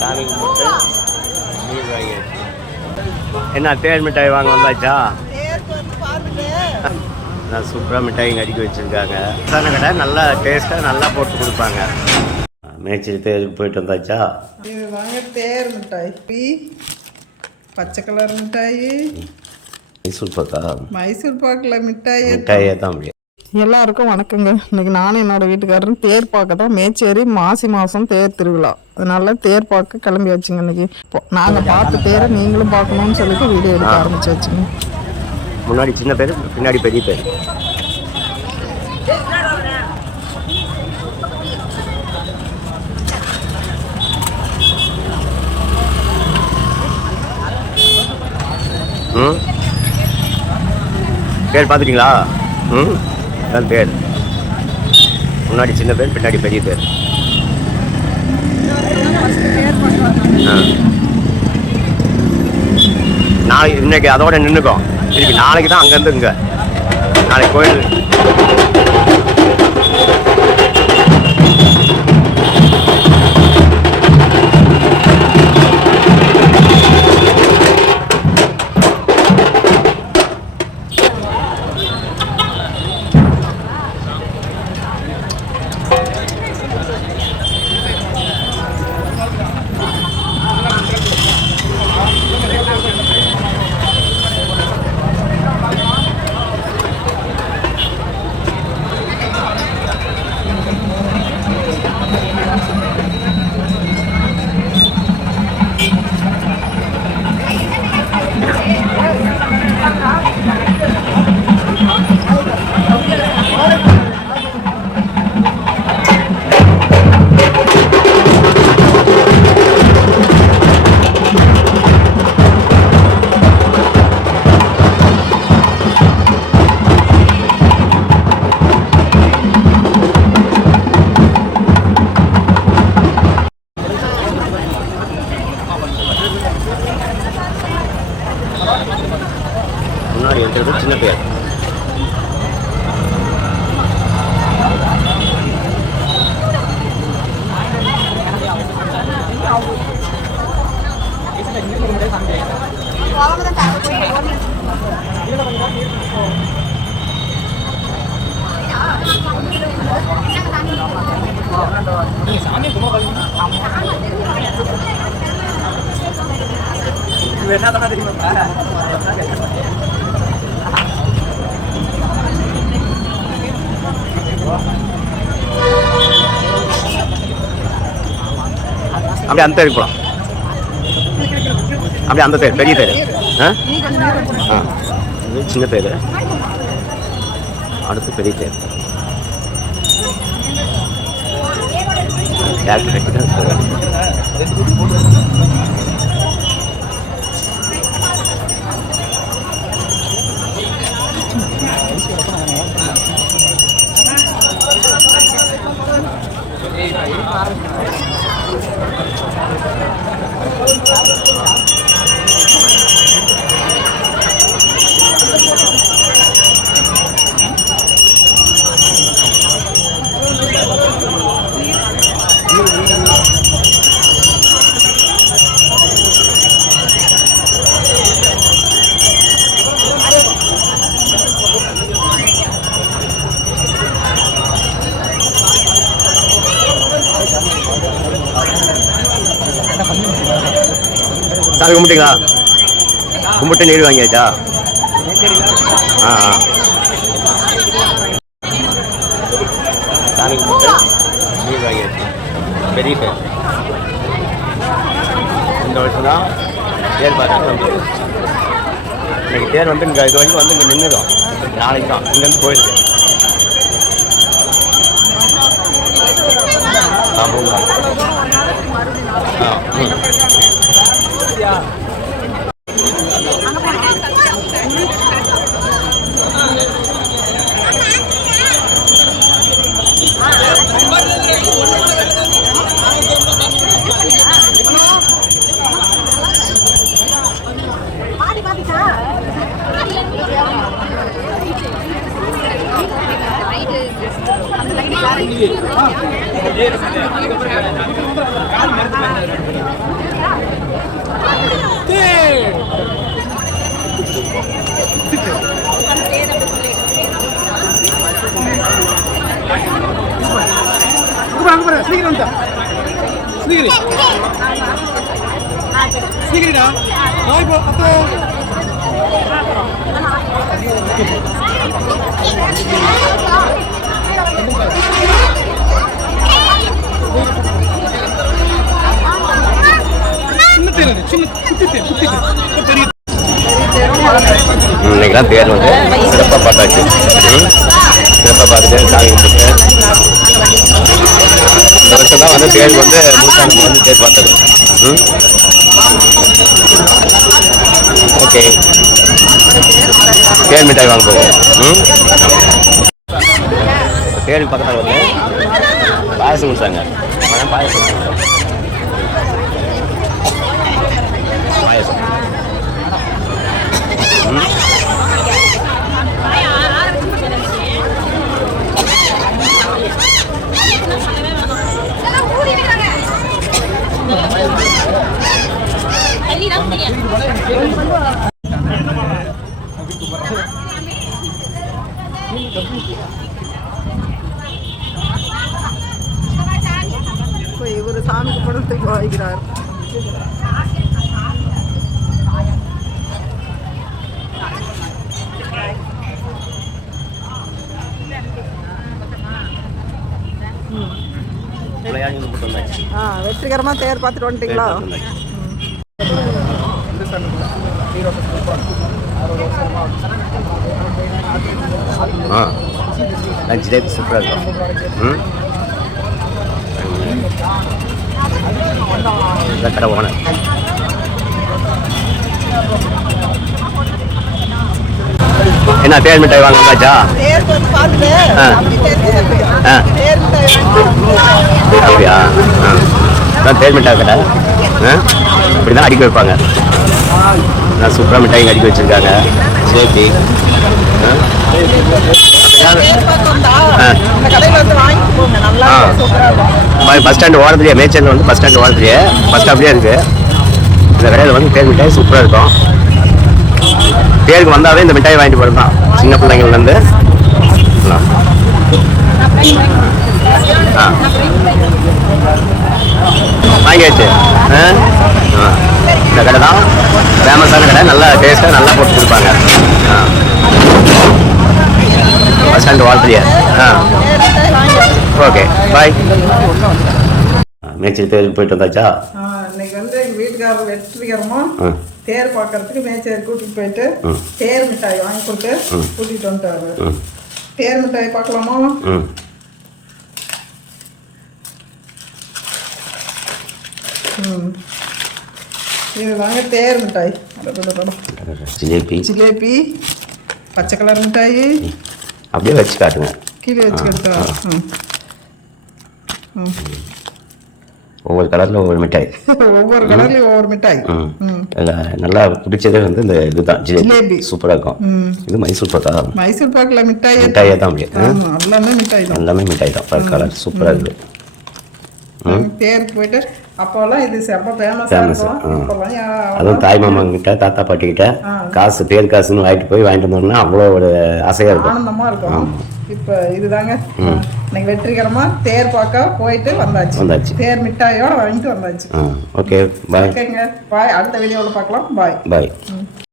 சாமி கும்பிட்டு மீன் வாங்கியாச்சு. என்ன தேர் மிட்டாய் வாங்க வந்தாச்சா? நான் சூப்பராக மிட்டாய் அடிக்க வச்சுருக்காங்க. சாதாரண கடை நல்லா டேஸ்ட்டாக நல்லா போட்டு கொடுப்பாங்க. மேய்ச்சல் தேருக்கு போயிட்டு வந்தாச்சா? இது வாங்க தேர் மிட்டாய், பச்சை கலர் மிட்டாய், மைசூர் பாக்கா? மைசூர் பாக்கில் மிட்டாயே தான் முடியும். எல்லாருக்கும் வணக்கங்க. இன்னைக்கு நானும் என்னோட வீட்டுக்காரரும் தேர் பார்க்க தான் மேச்சேரி மாசி மாதம் தேர் திருவிழா, அதனால தேர் பார்க்க கிளம்பி வச்சுங்க. இன்னைக்கு நாங்கள் பார்த்த தேரை நீங்களும் பார்க்கணும்னு சொல்லிட்டு வீடியோ எடுக்க ஆரம்பிச்சாச்சுங்க. முன்னாடி சின்ன பேர், பின்னாடி பெரிய பேர். பேர் பார்த்துட்டீங்களா? அதான் பேர். முன்னாடி சின்ன பேர், பின்னாடி பெரிய பேர். நாளைக்கு இன்னைக்கு அதோட நின்றுக்கோம். இன்னைக்கு நாளைக்கு தான் அங்கேருந்து இங்கே நாளைக்கு கோயில். முன்னாடி இருக்கிறது சின்ன பேர். அப்படியே அந்த தேர் போகலாம். அப்படியே அந்த தேர், பெரிய தேர். இது சின்ன தேர், அடுத்து பெரிய தேர். சாமி கும்பிட்டீங்களா? கும்பிட்டு நீர் வாங்கியாச்சா? சாமி கும்பிட்டு நீர் வாங்கியாச்சு. பெரிய பேர். இந்த வருஷம் தான் தேர் பார்க்க வந்து இன்னைக்கு தேர் வந்து இங்கே இது வரைக்கும் வந்து இங்கே நின்றுடும். நாளைக்கு தான் இங்கேருந்து போயிடுது. இன்னைக்கெல்லாம் தேர் வந்து சிறப்பாக பார்த்தாச்சு. சிறப்பாக பார்த்துட்டு சாமி கும்பிட்டு இந்த வருஷம் தான் வந்து தேருக்கு வந்து முழுசாக நம்ம வந்து தேர் பார்த்தது. ஓகே, தேர் மிட்டாய் வாங்க போவோம். தேர் பக்கத்தில் வந்து பாயசம் கொடுத்தாங்க. பாயசம் பாயசம் இவர் சாமி கும்பிடத்துக்கு வாய்க்கிறார். வெற்றிகரமா தேர் பார்த்துட்டு வந்துட்டீங்களா? ஜிலேபி சூப்பராக இருக்கும். கடை ஓனர் என்ன தேர் மிட்டாய் வாங்கினாச்சா? அப்படியா? தேர் மிட்டாய் கடை இப்படி தான் அடிக்க வைப்பாங்க. சூப்பராக மிட்டாய் அடிக்க வச்சுருக்காங்க. ஜிலேபி பஸ் ஸ்டாண்டு ஓரத்துலேயே, மேச்சேரியில் வந்து பஸ் ஸ்டாண்டு ஓரத்துலேயே பஸ் ஸ்டாப்லேயே இருக்குது. இந்த கடையில் வந்து தேர் மிட்டாய் சூப்பராக இருக்கும். தேருக்கு வந்தாவே இந்த மிட்டாய் வாங்கிட்டு போகிறது தான் சின்ன பிள்ளைங்கள்லேருந்து. வாங்கியாச்சு. இந்த கடை தான் ஃபேமஸான கடை. நல்லா டேஸ்ட்டாக நல்லா போட்டு கொடுப்பாங்க. பஸ் ஸ்டாண்டு வாழ்த்துலையே. Okay, bye. மேச்சேரி தேருக்கு போயிட்டு வந்தாச்சா? இன்னைக்கு வந்து எங்கள் வீட்டுக்காரர் வெற்றிகரமாக தேர் பார்க்கறதுக்கு மேச்சேரி கூட்டிகிட்டு போயிட்டு தேர் மிட்டாய் வாங்கி கொடுத்து கூட்டிகிட்டு வந்துட்டாரு. தேர் மிட்டாய் பார்க்கலாமா? இதுதாங்க தேர் மிட்டாய். ஜிலேபி பச்சை கலர் மிட்டாய். அப்படியே வச்சு காட்டுங்க. கீழே வச்சு காட்டுறா. ஒவ்வொரு கலர்ல ஒவ்வொரு மிட்டாய். ஒவ்வொரு கலர்லயும் ஒவ்வொரு மிட்டாய். நல்லா பிடிச்சது வந்து இந்த இதுதான் ஜிலேபி. சூப்பரா இருக்கும். இது மைசூர் பாக்கா. மைசூர் பாக்குல மிட்டாயே தான். எல்லாமே மிட்டாய் தான். எல்லாமே மிட்டாய் தான். கலர் சூப்பரா இருக்கு. தேருக்கு போயிட்டு அப்போல்லாம் இது செப்ப ஃபேமஸா இருக்கும். அதுவும் தாய் மாமா கிட்ட தாத்தா பாட்டி கிட்ட காசு தேர் காசுன்னு வாங்கிட்டு வந்தோம்னா அவ்வளோ ஒரு ஆசையா இருக்கும், ஆனந்தமா இருக்கும். இப்போ இதுதாங்க இன்னைக்கு வெற்றிகரமா தேர் பார்க்க போயிட்டு வந்தாச்சு. தேர் மிட்டாயோட வாங்கிட்டு வந்தாச்சு. ஓகே, பாய். பாய். அடுத்த வீடியோவில் பார்க்கலாம். பாய்.